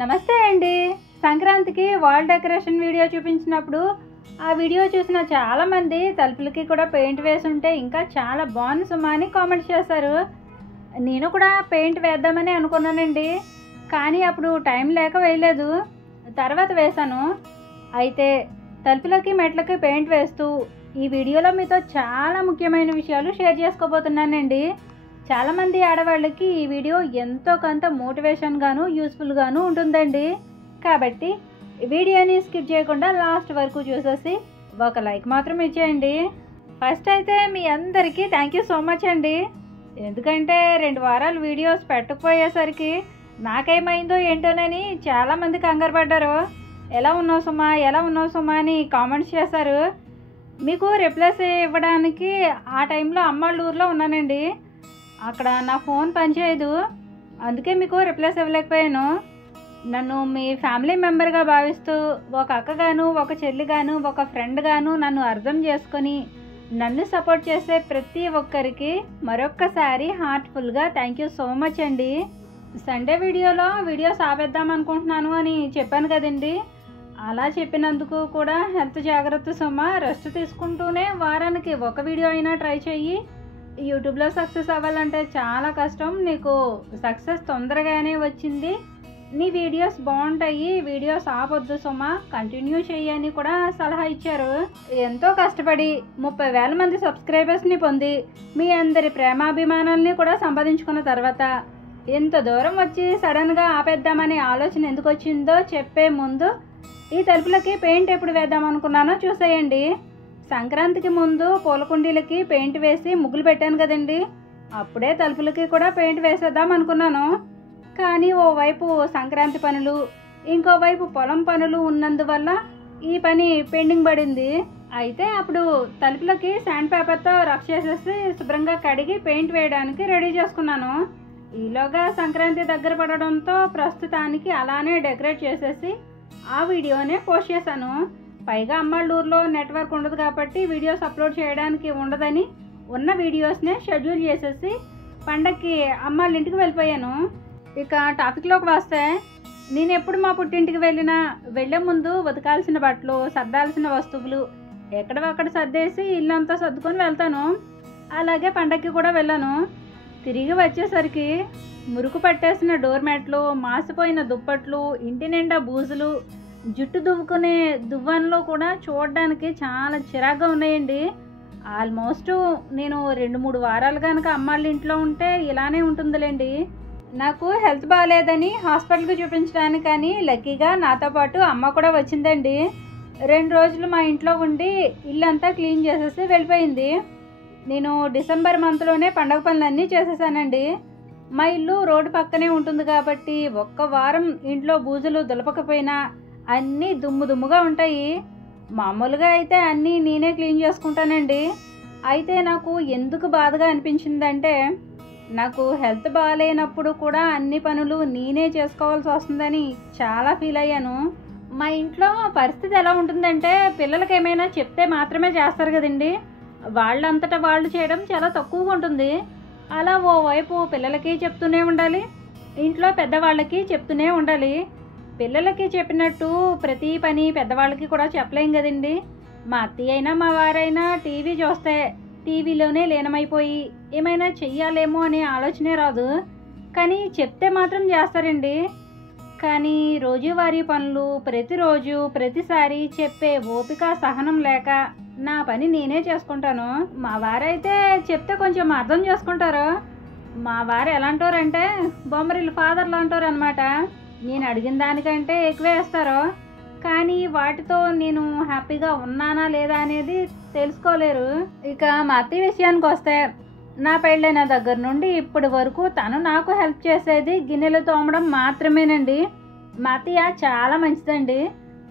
నమస్తే అండి. సంక్రాంతికి వాల్ డెకరేషన్ వీడియో చూపించినప్పుడు ఆ వీడియో చూసిన చాలామంది తలుపులకి కూడా పెయింట్ వేసి ఉంటే ఇంకా చాలా బాగుంది సుమా అని కామెంట్ చేశారు. నేను కూడా పెయింట్ వేద్దామని అనుకున్నానండి, కానీ అప్పుడు టైం లేక వేయలేదు. తర్వాత వేశాను. అయితే తలుపులకి మెట్లకి పెయింట్ వేస్తూ ఈ వీడియోలో మీతో చాలా ముఖ్యమైన విషయాలు షేర్ చేసుకోబోతున్నానండి. చాలామంది ఆడవాళ్ళకి ఈ వీడియో ఎంతో కొంత మోటివేషన్గాను యూస్ఫుల్గాను ఉంటుందండి. కాబట్టి వీడియోని స్కిప్ చేయకుండా లాస్ట్ వరకు చూసేసి ఒక లైక్ మాత్రం ఇచ్చేయండి. ఫస్ట్ అయితే మీ అందరికీ థ్యాంక్ యూ సో మచ్ అండి. ఎందుకంటే 2 వారాలు వీడియోస్ పెట్టకపోయేసరికి నాకేమైందో ఏంటోనని చాలామంది కంగారు పడ్డారు. ఎలా ఉన్నావు సుమా అని కామెంట్స్ చేశారు. మీకు రిప్లైస్ ఇవ్వడానికి ఆ టైంలో అమ్మాళ్ళ ఊర్లో ఉన్నానండి. అక్కడ నా ఫోన్ పనిచేయదు, అందుకే మీకు రిప్లైస్ ఇవ్వలేకపోయాను. నన్ను మీ ఫ్యామిలీ మెంబర్గా భావిస్తూ ఒక అక్కగాను, ఒక చెల్లిగాను, ఒక ఫ్రెండ్గాను నన్ను అర్థం చేసుకొని నన్ను సపోర్ట్ చేసే ప్రతి ఒక్కరికి మరొక్కసారి హార్ట్ఫుల్గా థ్యాంక్ యూ సో మచ్ అండి. సండే వీడియోస్ ఆపేద్దాం అనుకుంటున్నాను అని చెప్పాను కదండి. అలా చెప్పినందుకు కూడా హెల్త్ జాగ్రత్త సుమా. రెస్ట్ తీసుకుంటూనే వారానికి ఒక వీడియో అయినా ట్రై చెయ్యి. యూట్యూబ్లో సక్సెస్ అవ్వాలంటే చాలా కష్టం. నీకు సక్సెస్ తొందరగానే వచ్చింది. నీ వీడియోస్ బాగుంటాయి, వీడియోస్ ఆపొద్దు సుమా, కంటిన్యూ చెయ్యని కూడా సలహా ఇచ్చారు. ఎంతో కష్టపడి 30,000 మంది సబ్స్క్రైబర్స్ని పొంది మీ అందరి ప్రేమాభిమానాల్ని కూడా సంపాదించుకున్న తర్వాత ఎంత దూరం వచ్చి సడన్గా ఆపేద్దామనే ఆలోచన ఎందుకు వచ్చిందో చెప్పే ముందు ఈ తలుపులకి పెయింట్ ఎప్పుడు వేద్దాం అనుకున్నానో చూసేయండి. సంక్రాంతికి ముందు పూల కుండీలకి పెయింట్ వేసి ముగ్గులు పెట్టాను కదండి, అప్పుడే తలుపులకి కూడా పెయింట్ వేసేద్దాం అనుకున్నాను. కానీ ఓవైపు సంక్రాంతి పనులు, ఇంకోవైపు పొలం పనులు ఉన్నందువల్ల ఈ పని పెండింగ్ పడింది. అయితే అప్పుడు తలుపులకి శాండ్ పేపర్తో రఫ్ చేసేసి శుభ్రంగా కడిగి పెయింట్ వేయడానికి రెడీ చేసుకున్నాను. ఈలోగా సంక్రాంతి దగ్గర పడడంతో ప్రస్తుతానికి అలానే డెకరేట్ చేసేసి ఆ వీడియోనే పోస్ట్ చేశాను. పైగా అమ్మాళ్ళ ఊర్లో నెట్వర్క్ ఉండదు కాబట్టి వీడియోస్ అప్లోడ్ చేయడానికి ఉండదని ఉన్న వీడియోస్నే షెడ్యూల్ చేసేసి పండక్కి అమ్మాళ్ళ ఇంటికి వెళ్ళిపోయాను. ఇక టాపిక్లోకి వస్తే, నేను ఎప్పుడు మా పుట్టింటికి వెళ్ళే ముందు ఉతకాల్సిన బట్టలు, సర్దాల్సిన వస్తువులు ఎక్కడవక్కడ సర్దేసి ఇల్లంతా సర్దుకొని వెళ్తాను. అలాగే పండక్కి కూడా వెళ్ళాను. తిరిగి వచ్చేసరికి మురుకు పట్టేసిన డోర్ మ్యాట్లు, మాసిపోయిన దుప్పట్లు, ఇంటి నిండా బూజులు, జుట్టు దువ్వుకునే దువ్వెనలు కూడా చూడడానికి చాలా చిరాగ్గా ఉన్నాయండి. ఆల్మోస్ట్ నేను 2-3 వారాలు కనుక అమ్మాళ్ళ ఇంట్లో ఉంటే ఇలానే ఉంటుందిలేండి. నాకు హెల్త్ బాగాలేదని హాస్పిటల్కి చూపించడానికి కానీ లక్కీగా నాతో పాటు అమ్మ కూడా వచ్చిందండి. 2 రోజులు మా ఇంట్లో ఉండి ఇల్లంతా క్లీన్ చేసేసి వెళ్ళిపోయింది. నేను డిసెంబర్ మంత్లోనే పండగ పనులన్నీ చేసేసానండి. మా ఇల్లు రోడ్డు పక్కనే ఉంటుంది కాబట్టి ఒక్క వారం ఇంట్లో బూజులు దులపకపోయినా అన్నీ దుమ్ముగా ఉంటాయి. మామూలుగా అయితే అన్నీ నేనే క్లీన్ చేసుకుంటానండి. అయితే నాకు ఎందుకు బాధగా అనిపించిందంటే, నాకు హెల్త్ బాగాలేనప్పుడు కూడా అన్ని పనులు నేనే చేసుకోవాల్సి వస్తుందని చాలా ఫీల్ అయ్యాను. మా ఇంట్లో పరిస్థితి ఎలా ఉంటుందంటే, పిల్లలకి ఏమైనా చెప్తే మాత్రమే చేస్తారు కదండి. వాళ్ళంతటా వాళ్ళు చేయడం చాలా తక్కువగా ఉంటుంది. అలా ఓవైపు పిల్లలకి చెప్తూనే ఉండాలి, ఇంట్లో పెద్దవాళ్ళకి చెప్తూనే ఉండాలి. పిల్లలకి చెప్పినట్టు ప్రతి పని పెద్దవాళ్ళకి కూడా చెప్పలేం కదండి. మా అత్తయ్య అయినా మా వారైనా టీవీ చూస్తే టీవీలోనే లీనమైపోయి ఏమైనా చెయ్యాలేమో అనే ఆలోచనే రాదు. కానీ చెప్తే మాత్రం చేస్తారండి. కానీ రోజువారీ పనులు ప్రతిరోజు ప్రతిసారి చెప్పే ఓపిక సహనం లేక నా పని నేనే చేసుకుంటాను. మా వారైతే చెప్తే కొంచెం అర్థం చేసుకుంటారు. మా వారు ఎలాంటారంటే బొమ్మరిల్లు ఫాదర్లు అంటారు అనమాట. నేను అడిగిన దానికంటే ఎక్కువే వేస్తారు. కానీ వాటితో నేను హ్యాపీగా ఉన్నానా లేదా అనేది తెలుసుకోలేరు. ఇక మా అత్తయ్య విషయానికి వస్తే, నా పెళ్ళైన దగ్గర నుండి ఇప్పటి వరకు తను నాకు హెల్ప్ చేసేది గిన్నెలు తోమడం మాత్రమేనండి. మా అత్తయ్య చాలా మంచిదండి,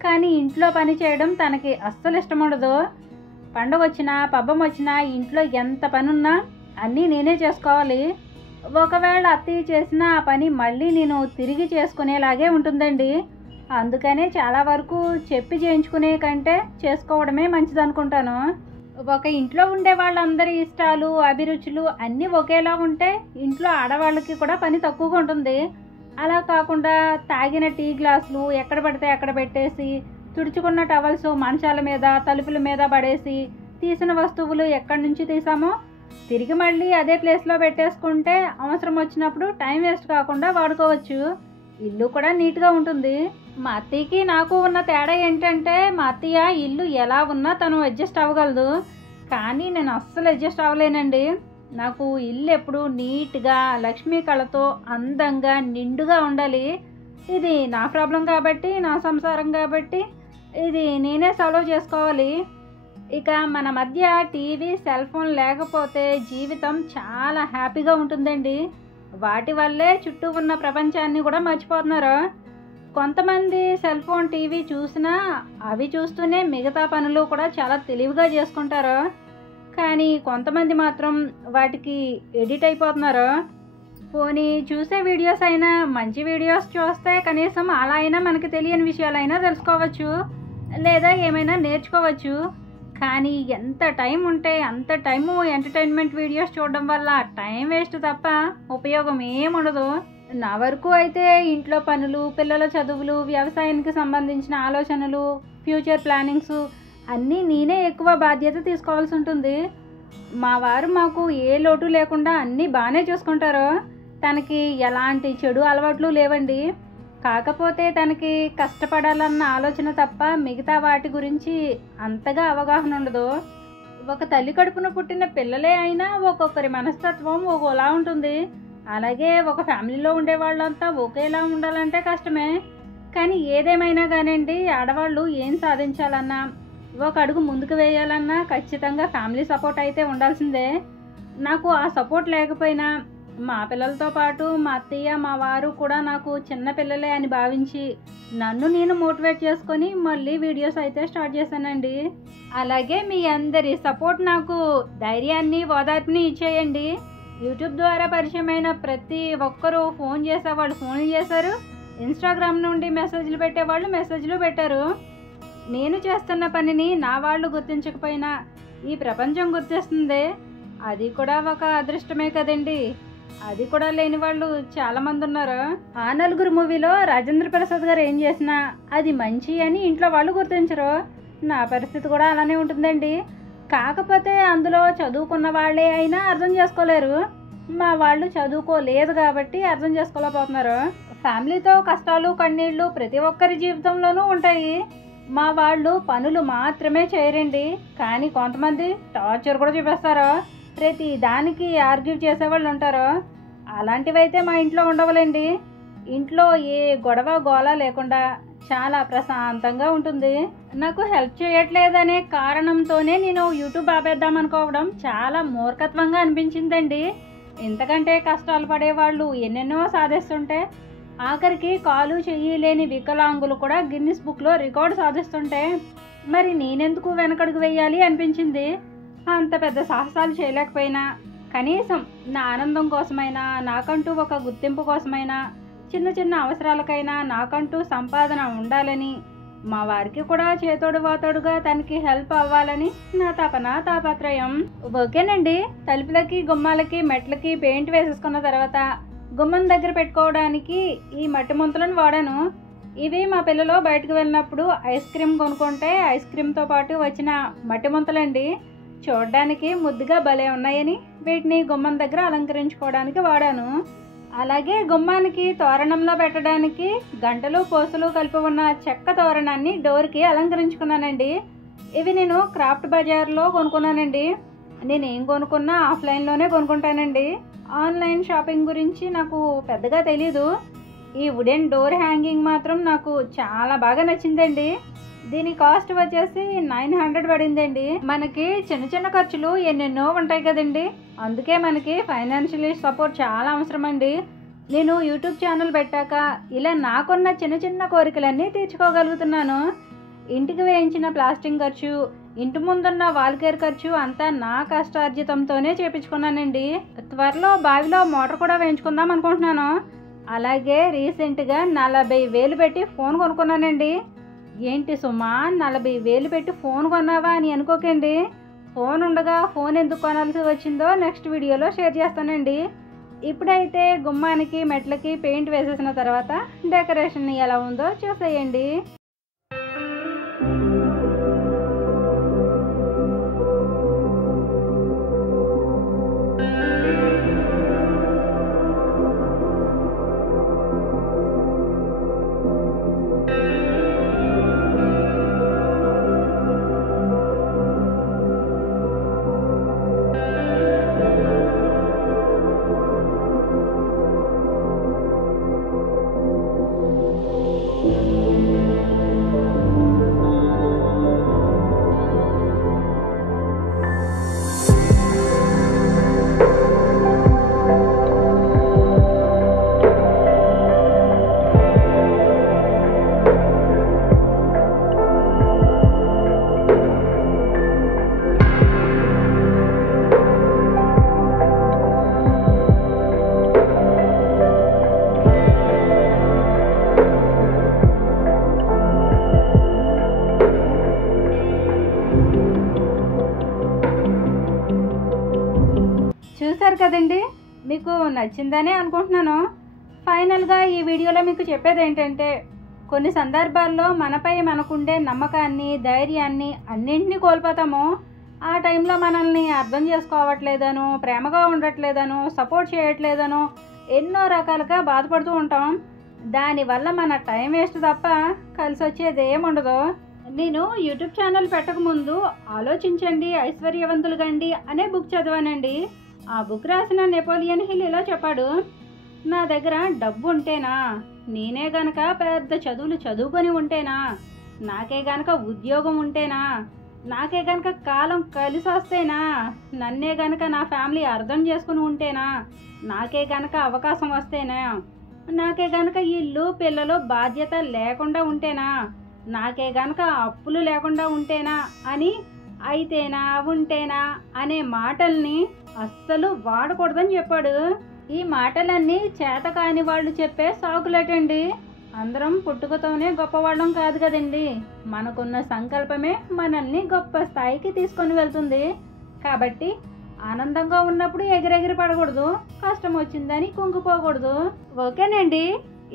కానీ ఇంట్లో పని చేయడం తనకి అస్సలు ఇష్టం ఉండదు. పండగ వచ్చినా పబ్బం వచ్చినా ఇంట్లో ఎంత పని ఉన్నా అన్నీ నేనే చేసుకోవాలి. ఒకవేళ అత్తయ్య చేసిన ఆ పని మళ్ళీ నేను తిరిగి చేసుకునేలాగే ఉంటుందండి. అందుకనే చాలా వరకు చెప్పి చేయించుకునే కంటే చేసుకోవడమే మంచిది అనుకుంటాను. ఒక ఇంట్లో ఉండే వాళ్ళందరి ఇష్టాలు అభిరుచులు అన్నీ ఒకేలా ఉంటే ఇంట్లో ఆడవాళ్ళకి కూడా పని తక్కువగా ఉంటుంది. అలా కాకుండా తాగిన టీ గ్లాసులు ఎక్కడ పడితే అక్కడ పెట్టేసి, తుడుచుకున్న టవల్స్ మంచాల మీద తలుపుల మీద పడేసి, తీసిన వస్తువులు ఎక్కడి నుంచి తీసామో తిరిగి మళ్ళీ అదే ప్లేస్లో పెట్టేసుకుంటే అవసరం వచ్చినప్పుడు టైం వేస్ట్ కాకుండా వాడుకోవచ్చు. ఇల్లు కూడా నీట్గా ఉంటుంది. మా అత్తయ్యకి నాకు ఉన్న తేడా ఏంటంటే, మా అత్తయ్య ఇల్లు ఎలా ఉన్నా తను అడ్జస్ట్ అవ్వగలదు, కానీ నేను అస్సలు అడ్జస్ట్ అవ్వలేనండి. నాకు ఇల్లు ఎప్పుడు నీట్గా లక్ష్మీ కళతో అందంగా నిండుగా ఉండాలి. ఇది నా ప్రాబ్లం కాబట్టి, నా సంసారం కాబట్టి ఇది నేనే సాల్వ్ చేసుకోవాలి. ఇక మన మధ్య టీవీ సెల్ ఫోన్ లేకపోతే జీవితం చాలా హ్యాపీగా ఉంటుందండి. వాటి వల్లే చుట్టూ ఉన్న ప్రపంచాన్ని కూడా మర్చిపోతున్నారు. కొంతమంది సెల్ ఫోన్ టీవీ చూసినా అవి చూస్తూనే మిగతా పనులు కూడా చాలా తెలివిగా చేసుకుంటారు, కానీ కొంతమంది మాత్రం వాటికి ఎడిట్ అయిపోతున్నారు. పోనీ చూసే వీడియోస్ అయినా మంచి వీడియోస్ చూస్తే కనీసం అలా అయినా మనకి తెలియని విషయాలైనా తెలుసుకోవచ్చు, లేదా ఏమైనా నేర్చుకోవచ్చు. కానీ ఎంత టైం ఉంటే అంత టైము ఎంటర్టైన్మెంట్ వీడియోస్ చూడడం వల్ల టైం వేస్ట్ తప్ప ఉపయోగం ఏముండదు. నా వరకు అయితే ఇంట్లో పనులు, పిల్లల చదువులు, వ్యవసాయానికి సంబంధించిన ఆలోచనలు, ఫ్యూచర్ ప్లానింగ్స్ అన్నీ నేనే ఎక్కువ బాధ్యత తీసుకోవాల్సి ఉంటుంది. మా వారు మాకు ఏ లోటు లేకుండా అన్నీ బాగానే చూసుకుంటారు. తనకి ఎలాంటి చెడు అలవాట్లు లేవండి. కాకపోతే తనకి కష్టపడాలన్న ఆలోచన తప్ప మిగతా వాటి గురించి అంతగా అవగాహన ఉండదు. ఒక తల్లి కడుపున పుట్టిన పిల్లలే అయినా ఒక్కొక్కరి మనస్తత్వం ఒక్కోలా ఉంటుంది. అలాగే ఒక ఫ్యామిలీలో ఉండే వాళ్ళంతా ఒకేలా ఉండాలంటే కష్టమే. కానీ ఏదేమైనా కానివ్వండి, ఆడవాళ్ళు ఏం సాధించాలన్నా, ఒక అడుగు ముందుకు వేయాలన్నా ఖచ్చితంగా ఫ్యామిలీ సపోర్ట్ అయితే ఉండాల్సిందే. నాకు ఆ సపోర్ట్ లేకపోయినా మా పిల్లలతో పాటు మా అత్తయ్య మా వారు కూడా నాకు చిన్న పిల్లలే అని భావించి నన్ను నేను మోటివేట్ చేసుకొని మళ్ళీ వీడియోస్ అయితే స్టార్ట్ చేశానండి. అలాగే మీ అందరి సపోర్ట్ నాకు ధైర్యాన్ని ఓదార్పుని ఇచ్చేయండి. యూట్యూబ్ ద్వారా పరిచయమైన ప్రతి ఒక్కరూ ఫోన్ చేసేవాళ్ళు ఫోన్లు చేశారు, ఇన్స్టాగ్రామ్ నుండి మెసేజ్లు పెట్టేవాళ్ళు మెసేజ్లు పెట్టారు. నేను చేస్తున్న పనిని నా వాళ్ళు గుర్తించకపోయినా ఈ ప్రపంచం గుర్తిస్తుంది. అది కూడా ఒక అదృష్టమే కదండి. అది కూడా లేని వాళ్ళు చాలామంది ఉన్నారు. ఆ నలుగురు మూవీలో రాజేంద్ర ప్రసాద్ గారు ఏం చేసినా అది మంచి అని ఇంట్లో వాళ్ళు గుర్తించరు. నా పరిస్థితి కూడా అలానే ఉంటుందండి. కాకపోతే అందులో చదువుకున్న వాళ్ళే అయినా అర్థం చేసుకోలేరు. మా వాళ్ళు చదువుకోలేదు కాబట్టి అర్థం చేసుకోలేకపోతున్నారు. ఫ్యామిలీతో కష్టాలు కన్నీళ్ళు ప్రతి ఒక్కరి జీవితంలోనూ ఉంటాయి. మా వాళ్ళు పనులు మాత్రమే చేయరండి, కానీ కొంతమంది టార్చర్ కూడా చూపిస్తారు. ప్రతి దానికి ఆర్గ్యూ చేసేవాళ్ళు ఉంటారు. అలాంటివైతే మా ఇంట్లో ఉండవలేండి. ఇంట్లో ఏ గొడవ గోల లేకుండా చాలా ప్రశాంతంగా ఉంటుంది. నాకు హెల్ప్ చేయట్లేదనే కారణంతోనే నేను యూట్యూబ్ ఆపేద్దాం అనుకోవడం చాలా మూర్ఖత్వంగా అనిపించిందండి. ఇంతకంటే కష్టాలు పడేవాళ్ళు ఎన్నెన్నో సాధిస్తుంటే, ఆఖరికి కాలు చెయ్యి లేని వికలాంగులు కూడా గిన్నిస్ బుక్లో రికార్డు సాధిస్తుంటే మరి నేనెందుకు వెనకడుగు వేయాలి అనిపించింది. అంత పెద్ద సాహసాలు చేయలేకపోయినా కనీసం నా ఆనందం కోసమైనా, నాకంటూ ఒక గుర్తింపు కోసమైనా, చిన్న చిన్న అవసరాలకైనా నాకంటూ సంపాదన ఉండాలని, మా వారికి కూడా చేతోడు వాతోడుగా తనకి హెల్ప్ అవ్వాలని నా తాపత్రయం. ఓకేనండి, తలుపులకి గుమ్మాలకి మెట్లకి పెయింట్ వేసేసుకున్న తర్వాత గుమ్మం దగ్గర పెట్టుకోవడానికి ఈ మట్టి ముంతలను వాడాను. ఇవి మా పిల్లలు బయటకు వెళ్ళినప్పుడు ఐస్ క్రీమ్ కొనుక్కుంటే ఐస్ క్రీమ్తో పాటు వచ్చిన మట్టి ముంతలండి. చూడడానికి ముద్దుగా భలే ఉన్నాయని వీటిని గుమ్మం దగ్గర అలంకరించుకోవడానికి వాడాను. అలాగే గుమ్మానికి తోరణంలో పెట్టడానికి గంటలు పోసులు కలిపి ఉన్న చెక్క తోరణాన్ని డోర్కి అలంకరించుకున్నానండి. ఇవి నేను క్రాఫ్ట్ బజార్లో కొనుక్కున్నానండి. నేనేం కొనుక్కున్నా ఆఫ్లైన్లోనే కొనుక్కుంటానండి. ఆన్లైన్ షాపింగ్ గురించి నాకు పెద్దగా తెలీదు. ఈ వుడెన్ డోర్ హ్యాంగింగ్ మాత్రం నాకు చాలా బాగా నచ్చిందండి. దీని కాస్ట్ వచ్చేసి 900 పడిందండి. మనకి చిన్న చిన్న ఖర్చులు ఎన్నెన్నో ఉంటాయి కదండి, అందుకే మనకి ఫైనాన్షియలీ సపోర్ట్ చాలా అవసరం అండి. నేను యూట్యూబ్ ఛానల్ పెట్టాక ఇలా నాకున్న చిన్న చిన్న కోరికలన్నీ తీర్చుకోగలుగుతున్నాను. ఇంటికి వేయించిన ప్లాస్టింగ్ ఖర్చు, ఇంటి ముందున్న వాల్కేర్ ఖర్చు అంతా నా కష్టార్జితంతోనే చేపించుకున్నానండి. త్వరలో బావిలో మోటార్ కూడా వేయించుకుందాం అనుకుంటున్నాను. అలాగే రీసెంట్గా 40,000 పెట్టి ఫోన్ కొనుక్కున్నానండి. ఏంటి సుమా 40,000 పెట్టి ఫోన్ కొన్నావా అని అనుకోకండి. ఫోన్ ఉండగా ఫోన్ ఎందుకు కొనాల్సి వచ్చిందో నెక్స్ట్ వీడియోలో షేర్ చేస్తానండి. ఇప్పుడైతే గుమ్మానికి మెట్లకి పెయింట్ వేసేసిన తర్వాత డెకరేషన్ ఎలా ఉందో చూసేయండి. చూసారు కదండి, మీకు నచ్చిందనే అనుకుంటున్నాను. ఫైనల్గా ఈ వీడియోలో మీకు చెప్పేది ఏంటంటే, కొన్ని సందర్భాల్లో మనపై మనకుండే నమ్మకాన్ని, ధైర్యాన్ని అన్నింటినీ కోల్పోతాము. ఆ టైంలో మనల్ని అర్థం చేసుకోవట్లేదనో, ప్రేమగా ఉండట్లేదనో, సపోర్ట్ చేయట్లేదనో ఎన్నో రకాలుగా బాధపడుతూ ఉంటాం. దానివల్ల మన టైం వేస్ట్ తప్ప కలిసి వచ్చేది ఏముండదు. నేను యూట్యూబ్ ఛానల్ పెట్టకముందు ఆలోచించండి ఐశ్వర్యవంతులు గండి అనే బుక్ చదివానండి. ఆ బుక్ రాసిన నెపోలియన్ హిల్ ఇలా చెప్పాడు, నా దగ్గర డబ్బు ఉంటేనా, నేనే గనక పెద్ద చదువులు చదువుకొని ఉంటేనా, నాకే గనక ఉద్యోగం ఉంటేనా, నాకే గనక కాలం కలిసి వస్తేనా, నన్నే గనక నా ఫ్యామిలీ అర్థం చేసుకుని ఉంటేనా, నాకే గనక అవకాశం వస్తేనా, నాకే గనక ఇల్లు పిల్లలు బాధ్యత లేకుండా ఉంటేనా, నాకే గనక అప్పులు లేకుండా ఉంటేనా అని అయితేనా ఉంటేనా అనే మాటల్ని అస్సలు వాడకూడదని చెప్పాడు. ఈ మాటలన్నీ చేత కాని వాళ్ళు చెప్పే సాకులేటండి. అందరం పుట్టుకతోనే గొప్పవాళ్ళం కాదు కదండి. మనకున్న సంకల్పమే మనల్ని గొప్ప స్థాయికి తీసుకొని వెళ్తుంది. కాబట్టి ఆనందంగా ఉన్నప్పుడు ఎగిరెగిరి పడకూడదు, కష్టం వచ్చిందని కుంగిపోకూడదు. ఓకేనండి,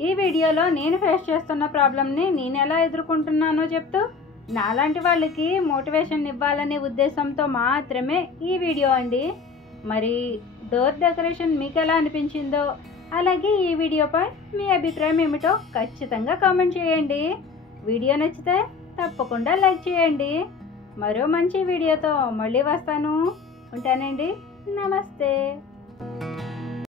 ఈ వీడియోలో నేను ఫేస్ చేస్తున్న ప్రాబ్లమ్ని నేను ఎలా ఎదుర్కొంటున్నానో చెప్తూ నాలాంటి వాళ్ళకి మోటివేషన్ ఇవ్వాలనే ఉద్దేశంతో మాత్రమే ఈ వీడియో అండి. మరి డోర్ డెకరేషన్ మీకు ఎలా అనిపించిందో, అలాగే ఈ వీడియోపై మీ అభిప్రాయం ఏమిటో ఖచ్చితంగా కామెంట్ చేయండి. వీడియో నచ్చితే తప్పకుండా లైక్ చేయండి. మరో మంచి వీడియోతో మళ్ళీ వస్తాను. ఉంటానండి. నమస్తే.